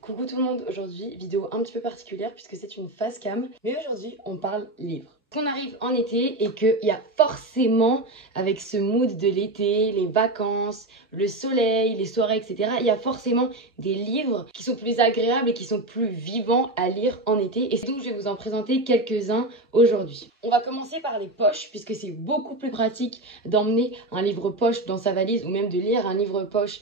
Coucou tout le monde, aujourd'hui vidéo un petit peu particulière puisque c'est une face cam, mais aujourd'hui on parle livre. Qu'on arrive en été et qu'il y a forcément, avec ce mood de l'été, les vacances, le soleil, les soirées, etc., il y a forcément des livres qui sont plus agréables et qui sont plus vivants à lire en été. Et donc je vais vous en présenter quelques-uns aujourd'hui. On va commencer par les poches puisque c'est beaucoup plus pratique d'emmener un livre poche dans sa valise ou même de lire un livre poche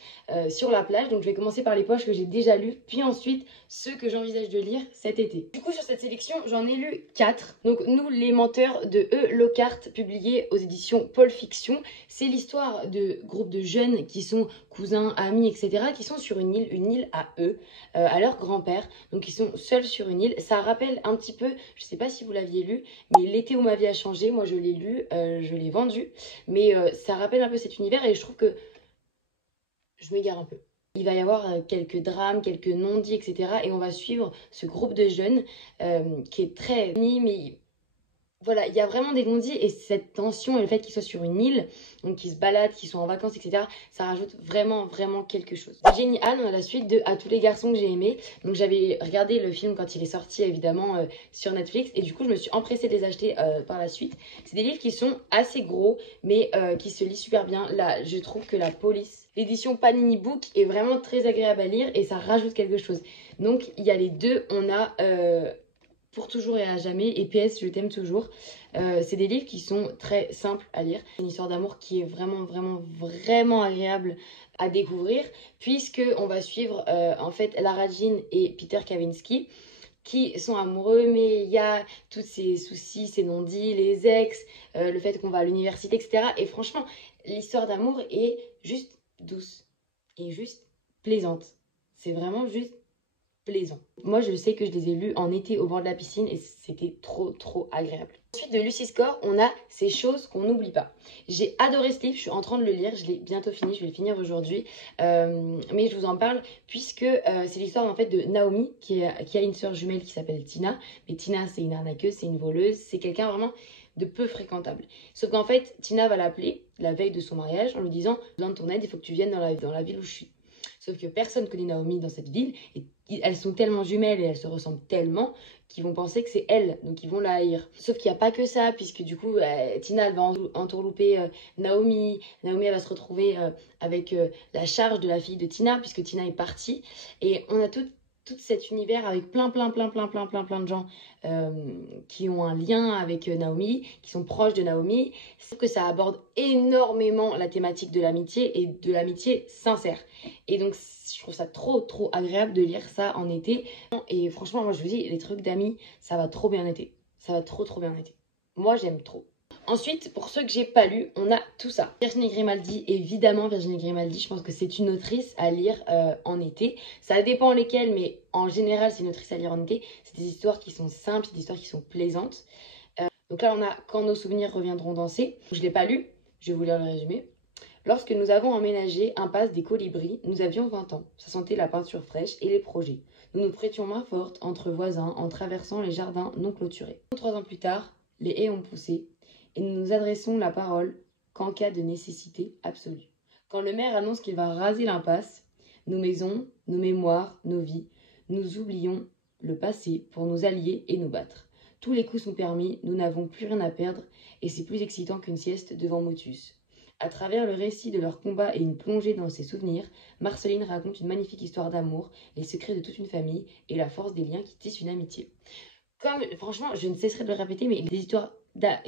sur la plage. Donc je vais commencer par les poches que j'ai déjà lues, puis ensuite ceux que j'envisage de lire cet été. Du coup sur cette sélection j'en ai lu 4. Donc Nous les menteurs de E. Lockhart, publié aux éditions Paul Fiction. C'est l'histoire de groupes de jeunes qui sont cousins, amis, etc. qui sont sur une île à eux, à leur grand-père. Donc ils sont seuls sur une île. Ça rappelle un petit peu, je sais pas si vous l'aviez lu, mais L'été où ma vie a changé. Moi je l'ai lu, je l'ai vendu. Mais ça rappelle un peu cet univers et je trouve que je m'égare un peu. Il va y avoir quelques drames, quelques non-dits, etc. Et on va suivre ce groupe de jeunes qui est très uni, mais voilà, il y a vraiment des non-dits et cette tension et le fait qu'ils soient sur une île, donc qu'ils se baladent, qu'ils soient en vacances, etc., ça rajoute vraiment, vraiment quelque chose. Jenny Han, on a la suite de À tous les garçons que j'ai aimés. Donc j'avais regardé le film quand il est sorti, évidemment, sur Netflix, et du coup je me suis empressée de les acheter par la suite. C'est des livres qui sont assez gros, mais qui se lisent super bien. Là, je trouve que la police, l'édition Panini Book est vraiment très agréable à lire et ça rajoute quelque chose. Donc il y a les deux, on a Pour toujours et à jamais et PS Je t'aime toujours. C'est des livres qui sont très simples à lire. Une histoire d'amour qui est vraiment, vraiment, vraiment agréable à découvrir, puisque on va suivre en fait Lara Jean et Peter Kavinsky qui sont amoureux, mais il y a tous ces soucis, ces non-dits, les ex, le fait qu'on va à l'université, etc. Et franchement, l'histoire d'amour est juste douce et juste plaisante. C'est vraiment juste plaisant. Moi, je sais que je les ai lus en été au bord de la piscine et c'était trop, trop agréable. Ensuite, de Lucy Score, on a Ces choses qu'on n'oublie pas. J'ai adoré ce livre, je suis en train de le lire, je l'ai bientôt fini, je vais le finir aujourd'hui. Mais je vous en parle puisque c'est l'histoire en fait de Naomi qui a une sœur jumelle qui s'appelle Tina. Mais Tina, c'est une arnaqueuse, c'est une voleuse, c'est quelqu'un vraiment de peu fréquentable. Sauf qu'en fait, Tina va l'appeler la veille de son mariage en lui disant « Besoin de ton aide, il faut que tu viennes dans la ville où je suis ». Sauf que personne connaît Naomi dans cette ville et elles sont tellement jumelles et elles se ressemblent tellement qu'ils vont penser que c'est elle, donc ils vont la haïr. Sauf qu'il n'y a pas que ça, puisque du coup, Tina, elle va entourlouper Naomi. Naomi, elle va se retrouver avec la charge de la fille de Tina, puisque Tina est partie. Et on a tout cet univers avec plein de gens qui ont un lien avec Naomi, qui sont proches de Naomi. C'est que ça aborde énormément la thématique de l'amitié et de l'amitié sincère. Et donc, je trouve ça trop agréable de lire ça en été. Et franchement, moi, je vous dis, les trucs d'amis, ça va trop bien été. Ça va trop bien été. Moi, j'aime trop. Ensuite, pour ceux que j'ai pas lus, on a tout ça. Virginie Grimaldi, évidemment, Virginie Grimaldi, je pense que c'est une autrice à lire en été. Ça dépend lesquelles, mais en général, c'est une autrice à lire en été. C'est des histoires qui sont simples, c'est des histoires qui sont plaisantes. Donc là, on a Quand nos souvenirs reviendront danser. Je ne l'ai pas lu, je vais vous lire le résumé. Lorsque nous avons emménagé impasse des Colibris, nous avions 20 ans. Ça sentait la peinture fraîche et les projets. Nous nous prêtions main forte entre voisins en traversant les jardins non clôturés. 3 ans plus tard, les haies ont poussé et nous nous adressons la parole qu'en cas de nécessité absolue. Quand le maire annonce qu'il va raser l'impasse, nos maisons, nos mémoires, nos vies, nous oublions le passé pour nous allier et nous battre. Tous les coups sont permis, nous n'avons plus rien à perdre et c'est plus excitant qu'une sieste devant Motus. À travers le récit de leur combat et une plongée dans ses souvenirs, Marceline raconte une magnifique histoire d'amour, les secrets de toute une famille et la force des liens qui tissent une amitié. Comme, franchement, je ne cesserai de le répéter, mais les histoires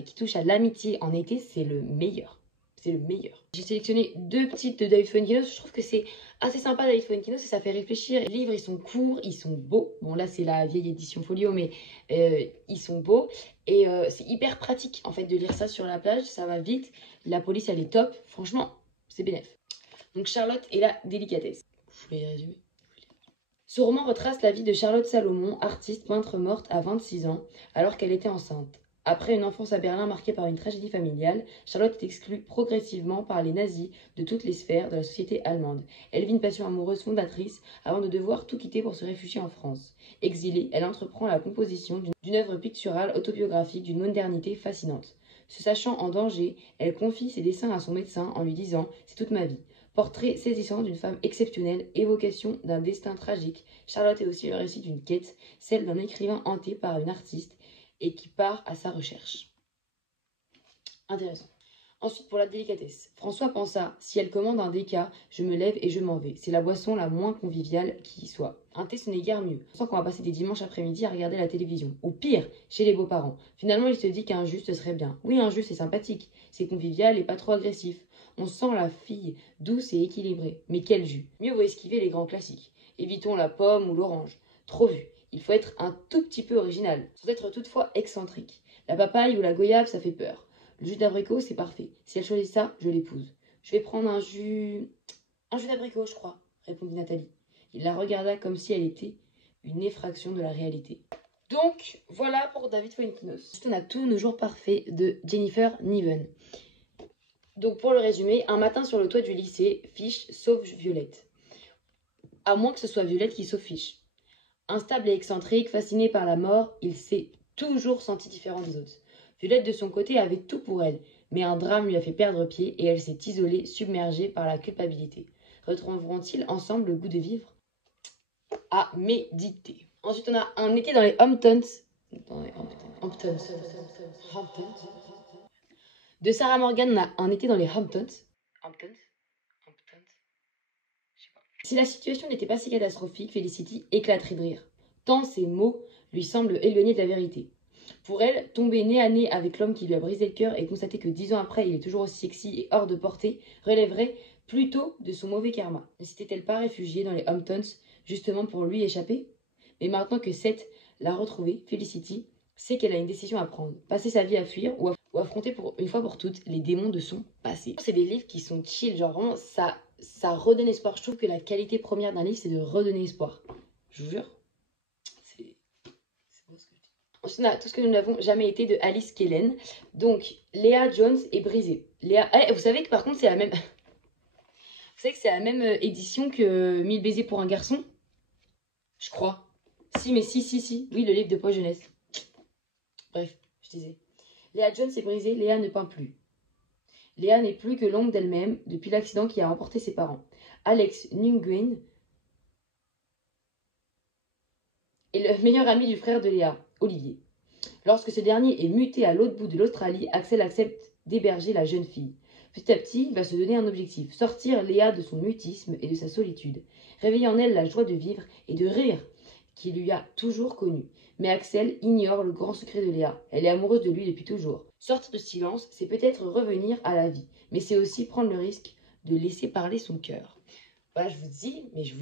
qui touchent à l'amitié en été, c'est le meilleur. C'est le meilleur. J'ai sélectionné 2 petites de David Fuenkinos. Je trouve que c'est assez sympa David Fuenkinos et ça fait réfléchir. Les livres, ils sont courts, ils sont beaux. Bon, là, c'est la vieille édition folio, mais ils sont beaux. Et c'est hyper pratique, en fait, de lire ça sur la plage. Ça va vite. La police, elle est top. Franchement, c'est bénef. Donc, Charlotte et la délicatesse. Je voulais résumer. Ce roman retrace la vie de Charlotte Salomon, artiste peintre morte à 26 ans, alors qu'elle était enceinte. Après une enfance à Berlin marquée par une tragédie familiale, Charlotte est exclue progressivement par les nazis de toutes les sphères de la société allemande. Elle vit une passion amoureuse fondatrice avant de devoir tout quitter pour se réfugier en France. Exilée, elle entreprend la composition d'une œuvre picturale autobiographique d'une modernité fascinante. Se sachant en danger, elle confie ses dessins à son médecin en lui disant « C'est toute ma vie ». Portrait saisissant d'une femme exceptionnelle, évocation d'un destin tragique. Charlotte est aussi le récit d'une quête, celle d'un écrivain hanté par une artiste et qui part à sa recherche. Intéressant. Ensuite, pour la délicatesse. François pensa, si elle commande un déca, je me lève et je m'en vais. C'est la boisson la moins conviviale qui y soit. Un thé, ce n'est guère mieux. On sent qu'on va passer des dimanches après-midi à regarder la télévision. Ou pire, chez les beaux-parents. Finalement, il se dit qu'un jus, ce serait bien. Oui, un jus, c'est sympathique. C'est convivial et pas trop agressif. On sent la fille douce et équilibrée. Mais quel jus! Mieux vaut esquiver les grands classiques. Évitons la pomme ou l'orange. Trop vu. Il faut être un tout petit peu original, sans être toutefois excentrique. La papaye ou la goyave, ça fait peur. Le jus d'abricot, c'est parfait. Si elle choisit ça, je l'épouse. Je vais prendre un jus... Un jus d'abricot, je crois, répondit Nathalie. Il la regarda comme si elle était une effraction de la réalité. Donc, voilà pour David Fuenquinos. Ensuite, on a Tous nos jours parfaits de Jennifer Niven. Donc, pour le résumer, un matin sur le toit du lycée, Fish sauve Violette. À moins que ce soit Violette qui sauve Fish. Instable et excentrique, fasciné par la mort, il s'est toujours senti différent des autres. Violette, de son côté, avait tout pour elle, mais un drame lui a fait perdre pied et elle s'est isolée, submergée par la culpabilité. Retrouveront-ils ensemble le goût de vivre? À méditer. Ensuite, on a Un été dans les Hamptons. Hamptons. De Sarah Morgan, on a Un été dans les Hamptons. Hamptons. Si la situation n'était pas si catastrophique, Felicity éclaterait de rire. Tant ces mots lui semblent éloignés de la vérité. Pour elle, tomber nez à nez avec l'homme qui lui a brisé le cœur et constater que 10 ans après, il est toujours aussi sexy et hors de portée, relèverait plutôt de son mauvais karma. Ne s'était-elle pas réfugiée dans les Hamptons justement pour lui échapper? Mais maintenant que Seth l'a retrouvée, Felicity sait qu'elle a une décision à prendre. Passer sa vie à fuir ou affronter pour une fois pour toutes les démons de son passé. C'est des livres qui sont chill, genre vraiment ça redonne espoir. Je trouve que la qualité première d'un livre, c'est de redonner espoir. Je vous jure. C'est beau ce que je dis. Ensuite, on a Tout ce que nous n'avons jamais été de Alice Kellen. Donc, Léa Jones est brisée. Léa... vous savez que par contre, c'est la même... Vous savez que c'est la même édition que 1000 baisers pour un garçon? Je crois. Si, mais si. Oui, le livre de poche jeunesse. Bref, je disais. Léa Jones est brisée, Léa ne peint plus. Léa n'est plus que l'ombre d'elle-même depuis l'accident qui a emporté ses parents. Alex Nguyen est le meilleur ami du frère de Léa, Olivier. Lorsque ce dernier est muté à l'autre bout de l'Australie, Axel accepte d'héberger la jeune fille. Petit à petit, il va se donner un objectif, sortir Léa de son mutisme et de sa solitude, réveiller en elle la joie de vivre et de rire qui lui a toujours connu. Mais Axel ignore le grand secret de Léa. Elle est amoureuse de lui depuis toujours. Sortir de silence, c'est peut-être revenir à la vie, mais c'est aussi prendre le risque de laisser parler son cœur. Voilà, je vous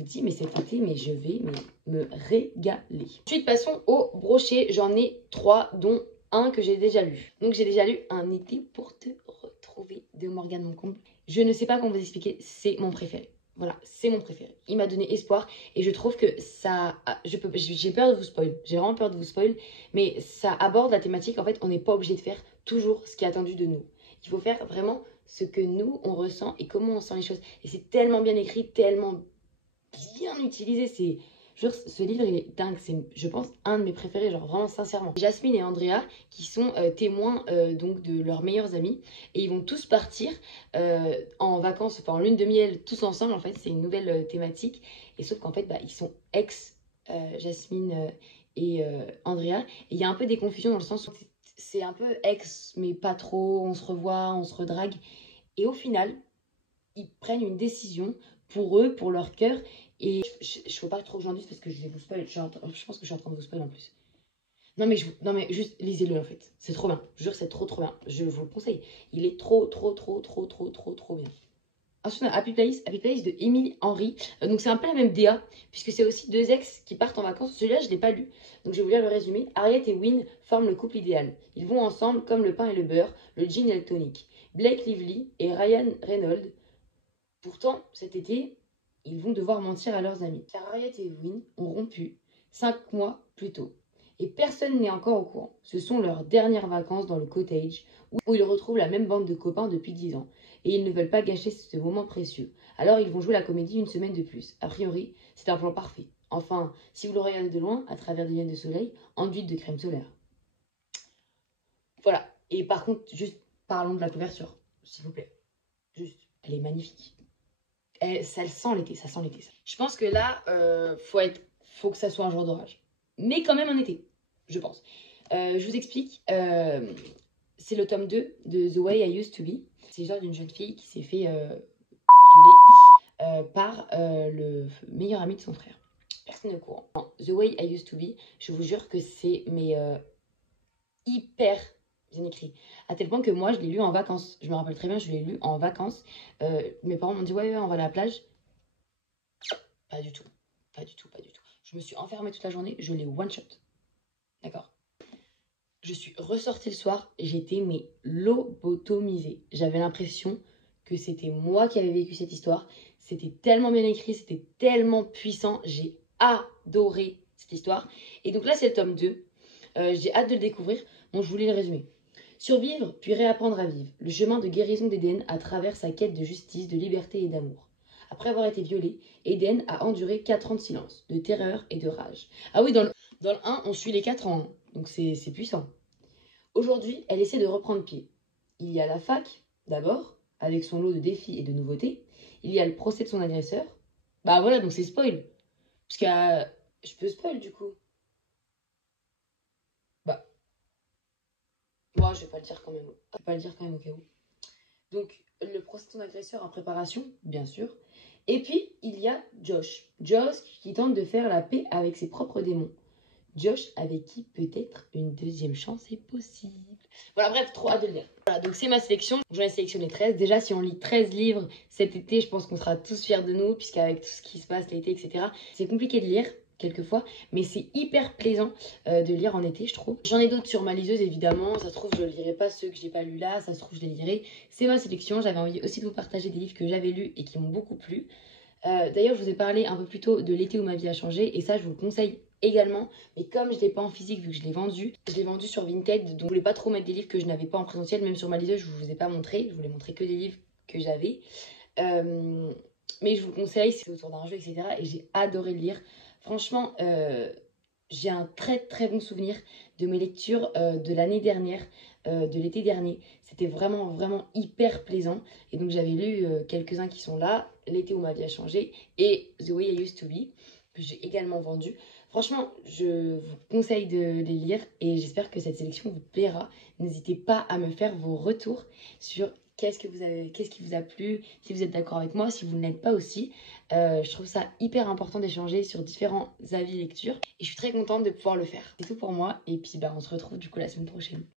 dis, mais cet été, je vais me régaler. Ensuite, passons au brochet. J'en ai 3, dont un que j'ai déjà lu. Donc, j'ai déjà lu Un été pour te retrouver de Morgane Moncomble. Je ne sais pas comment vous expliquer, c'est mon préféré. Voilà, c'est mon préféré. Il m'a donné espoir et je trouve que ça... J'ai peur de vous spoil, j'ai vraiment peur de vous spoil, mais ça aborde la thématique. En fait, on n'est pas obligé de faire toujours ce qui est attendu de nous. Il faut faire vraiment ce que nous, on ressent et comment on sent les choses. Et c'est tellement bien écrit, tellement bien utilisé. C'est... Ce livre, il est dingue. C'est, je pense, un de mes préférés, genre vraiment sincèrement. Jasmine et Andrea, qui sont témoins donc de leurs meilleurs amis. Et ils vont tous partir en vacances, enfin en lune de miel, tous ensemble. En fait, c'est une nouvelle thématique. Et sauf qu'en fait, ils sont ex Jasmine et Andrea. Et il y a un peu des confusions dans le sens où c'est un peu ex, mais pas trop. On se revoit, on se redrague. Et au final, ils prennent une décision pour eux, pour leur cœur. Et je ne veux pas trop que j'en dise parce que je vais vous spoil. Je pense que je suis en train de vous spoil en plus. Non mais juste lisez-le en fait. C'est trop bien. Je jure, c'est trop bien. Je vous le conseille. Il est trop bien. Ensuite, on a Happy Place de Émile Henry. Donc c'est un peu la même DA, puisque c'est aussi deux ex qui partent en vacances. Celui-là, je ne l'ai pas lu, donc je vais vous lire le résumé. Harriet et Wynne forment le couple idéal. Ils vont ensemble comme le pain et le beurre, le gin et le tonic. Blake Lively et Ryan Reynolds. Pourtant, cet été, ils vont devoir mentir à leurs amis. Car Harriet et Wynne ont rompu 5 mois plus tôt. Et personne n'est encore au courant. Ce sont leurs dernières vacances dans le cottage, où ils retrouvent la même bande de copains depuis 10 ans. Et ils ne veulent pas gâcher ce moment précieux. Alors ils vont jouer la comédie une semaine de plus. A priori, c'est un plan parfait. Enfin, si vous le regardez de loin, à travers des lunettes de soleil, enduites de crème solaire. Voilà. Et par contre, juste parlons de la couverture, s'il vous plaît. Juste, elle est magnifique. Ça le sent l'été, ça sent l'été. Je pense que là, faut que ça soit un jour d'orage. Mais quand même en été, je pense. Je vous explique. C'est le tome 2 de The Way I Used to Be. C'est l'histoire d'une jeune fille qui s'est fait violer par le meilleur ami de son frère. Personne ne courant. The Way I Used to Be, je vous jure que c'est hyper bien écrit. À tel point que moi, je l'ai lu en vacances. Je me rappelle très bien, je l'ai lu en vacances. Mes parents m'ont dit ouais, on va à la plage. Pas du tout. Pas du tout, pas du tout. Je me suis enfermée toute la journée, je l'ai one shot. D'accord. Je suis ressortie le soir, j'étais mais lobotomisée. J'avais l'impression que c'était moi qui avais vécu cette histoire. C'était tellement bien écrit, c'était tellement puissant. J'ai adoré cette histoire. Et donc là, c'est le tome 2. J'ai hâte de le découvrir. Bon, je voulais le résumer. Survivre, puis réapprendre à vivre. Le chemin de guérison d'Eden à travers sa quête de justice, de liberté et d'amour. Après avoir été violée, Eden a enduré 4 ans de silence, de terreur et de rage. Ah oui, dans le 1, on suit les 4 ans, hein. Donc c'est puissant. Aujourd'hui, elle essaie de reprendre pied. Il y a la fac, d'abord, avec son lot de défis et de nouveautés. Il y a le procès de son agresseur. Bah voilà, donc c'est spoil. Parce que je peux spoil du coup. Bah, moi je vais pas le dire quand même. Je vais pas le dire quand même au cas où. Donc, le procès de son agresseur en préparation, bien sûr. Et puis, il y a Josh. Josh qui tente de faire la paix avec ses propres démons. Josh avec qui peut-être une deuxième chance est possible. Voilà, bref, trop hâte de le lire. Voilà, donc c'est ma sélection. J'en ai sélectionné 13. Déjà, si on lit 13 livres cet été, je pense qu'on sera tous fiers de nous, puisqu'avec tout ce qui se passe l'été, etc., c'est compliqué de lire quelquefois, mais c'est hyper plaisant de lire en été, je trouve. J'en ai d'autres sur ma liseuse, évidemment. Ça se trouve, je ne lirai pas ceux que j'ai pas lus là. Ça se trouve, je les lirai. C'est ma sélection. J'avais envie aussi de vous partager des livres que j'avais lus et qui m'ont beaucoup plu. D'ailleurs, je vous ai parlé un peu plus tôt de l'été où ma vie a changé, et ça, je vous le conseille également. Mais comme je ne l'ai pas en physique, vu que je l'ai vendu sur Vinted, donc je voulais pas trop mettre des livres que je n'avais pas en présentiel. Même sur ma liseuse, je ne vous ai pas montré. Je voulais montrer que des livres que j'avais. Mais je vous le conseille, c'est autour d'un jeu, etc. Et j'ai adoré le lire. Franchement, j'ai un très très bon souvenir de mes lectures de l'année dernière, de l'été dernier. C'était vraiment vraiment hyper plaisant. Et donc j'avais lu quelques-uns qui sont là, L'été où ma vie a changé et The Way I Used to Be, que j'ai également vendu. Franchement, je vous conseille de les lire et j'espère que cette sélection vous plaira. N'hésitez pas à me faire vos retours sur qu'est-ce qui vous a plu, si vous êtes d'accord avec moi, si vous ne l'êtes pas aussi. Je trouve ça hyper important d'échanger sur différents avis lecture et je suis très contente de pouvoir le faire. C'est tout pour moi et puis on se retrouve du coup la semaine prochaine.